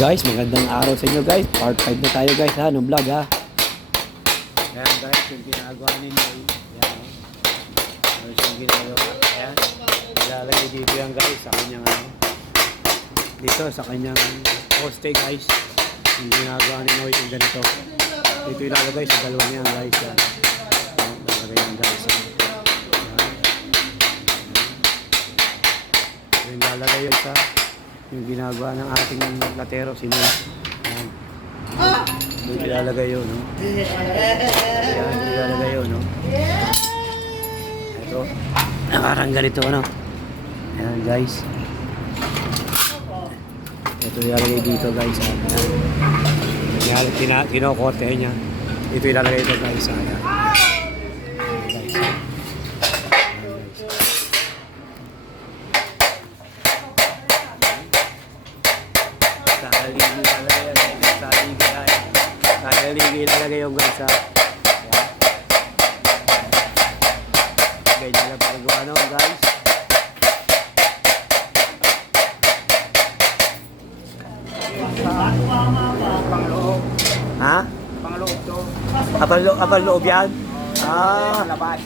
Guys, magandang araw sa inyo guys. Part 5 na tayo guys ha, no vlog ha. Ayan guys, yung ginagawa ninyo. Ayan o. Ayan yung ginagawa. Ayan. Ilalagay dito yan guys sa kanyang ano. Dito sa kanyang poste guys. Yung ginagawa ninyo yung ganito. Dito ilalagay sa dalawang yan guys. Yan. Ilalagay yan guys. Ayan. Yung ilalagay yun sa yung ginagawa ng ating latero, sino? Ayan. Doon ilalagay yun, no? Ayan, ilalagay yun, no? Ito, parang ganito, no? Ayan, guys. Ito ilalagay dito, guys. Ayan. Kinokorte niya. Ito ilalagay ito, guys. Ayan. Kaligi ilalagay yung guys ha. Ganyan lang pagagawa no guys. Pangloob. Ha? Pangloob to. Panloob yan? Labas.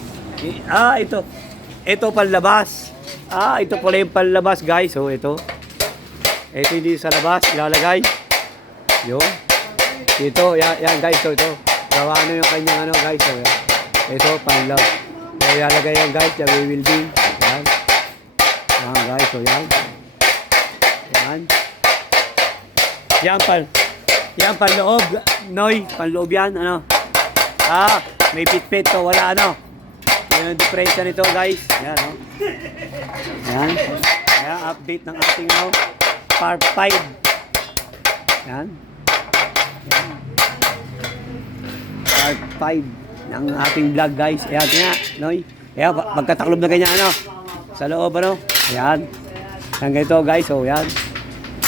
Ito. Ito panlabas. Ito pala yung panlabas guys. So ito. Ito hindi sa labas ilalagay. Yung ito, yan guys, ito. Gawa ano yung kanyang ano guys, so, yan. Ito, panlog. So, ilalagay yan guys, yung welding. Yan. Yan guys, so yan. Yan. Yan panloob, Noy, panloob yan, ano. May pit-pit to, wala ano. Yan yung diferensya nito guys. Yan, no. Yan. Yan, update ng ating no, part 5. Yan. Part 5 ng ating vlog guys. Ayan, nga, Noy. Ayan, magkataklob na ganyan, ano. Sa loob, ano. Ayan. Ayan, ganito guys. So, ayan.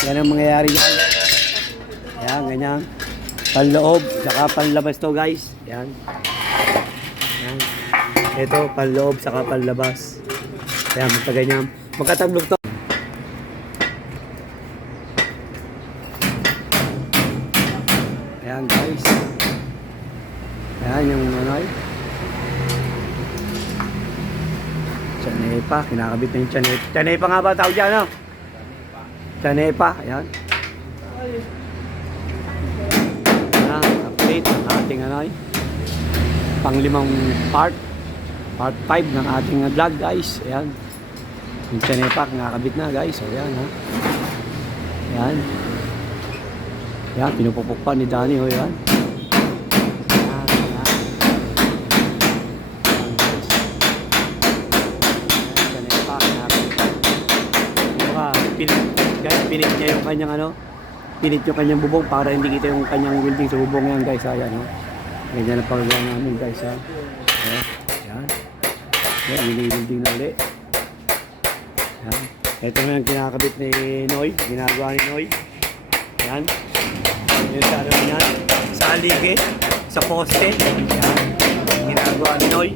Yan ang mangyayari dyan. Ayan, ganyan. Panloob, saka panlabas to guys. Ayan. Ayan. Ito, panloob, saka panlabas. Ayan, magkaganyan. Magkataklob to. Ayan guys. Ayan yung ano. Chanepa. Kinakabit na yung chanepa. Chanepa nga ba tawag dyan, no? Chanepa. Ayan. Ayan. Update ng ating ano. Panglimang part. Part 5 ng ating vlog guys. Ayan. Yung chanepa. Kinakabit na guys. So ayan ha. Ayan. Yan, pinupupuk pa ni Danny, oh, yan. Pinit niya yung kanyang ano, pinit yung kanyang bubong para hindi kita yung kanyang welding sa bubong yan guys, ayan, no. Ganyan ang pagagawa namin guys, ha. Yan. Yan, welding na ulit. Yan. Ito na yung kinakabit ni Noy, ginagawa ni Noy. Yan. Yung sa ano yan, sa alige, sa poste. Yan. Ginagawa ni Noy.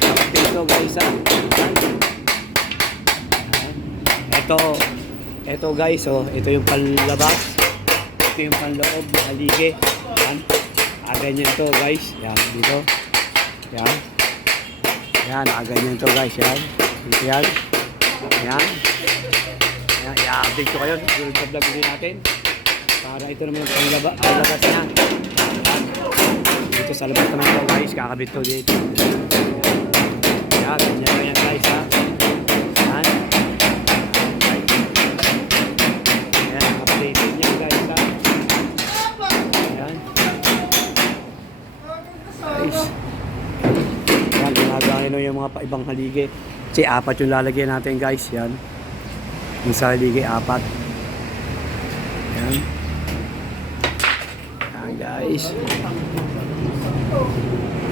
Update to guys ha. Ito guys, oh, ito yung panlabas. Ito yung panloob, alige. Yan. Ganyan to guys. Yan, dito. Yan. Yan, ganyan to guys. Yan. Dito yan. Yan. Yan, i-update ko kayo. Yung vlog din natin. Para ito naman yung panlabas niya. Dito sa labas naman ito guys, kakabit ko dito. Yan, ganyan na yan guys ha. Yan. Yan, updated niya guys ha. Yan. Guys. Yan, ginagawa nyo yung mga ibang haligi. Kasi 4 yung lalagyan natin guys. Yan. Yung sa haligi, 4. Yan. Guys.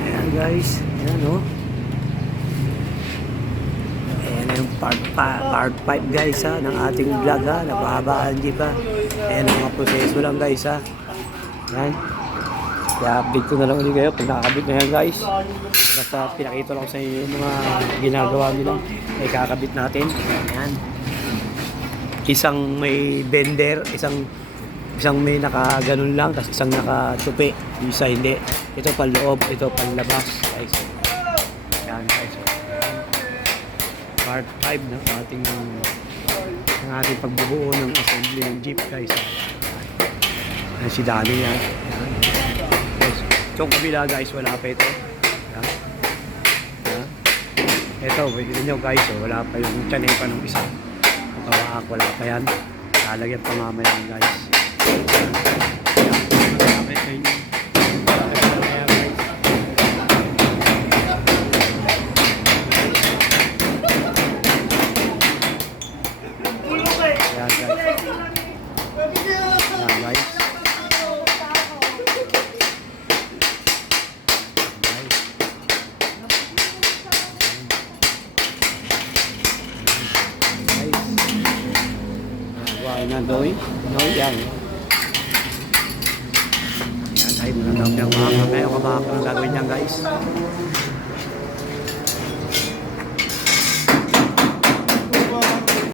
Ayan guys. Ayan o. Ayan yung part 5 guys ha. Ng ating vlog ha. Napahabaan di pa. Ayan ang mga proseso lang guys ha. Ayan. Kaya update ko na lang ulit kayo pag nakakabit na yan guys. Basta pinakita lang sa inyo yung mga ginagawa nila. Ay kakabit natin. Ayan. Isang may bender, isang Isang may naka-ganun lang, tapos isang naka-tupi. Isa hindi. Ito panloob, ito panlabas. Guys. Yan guys. Part 5 ng ating pagbubuo ng assembly ng jeep guys. Yan si Danny yan. Yan. Guys. So kabila guys, wala pa ito. Yan. Yan. Ito, pwede nyo guys, wala pa yung tiyanin pa ng isa. Wala pa yan. Lalagyan pa mamaya guys. Malapit na yun. Ayan guys. Ayan guys. Ayan guys. Wow, na doy. No, yan. Yan, ay, mga daw niya. Mga kayo, kamakang gagawin niyan, guys.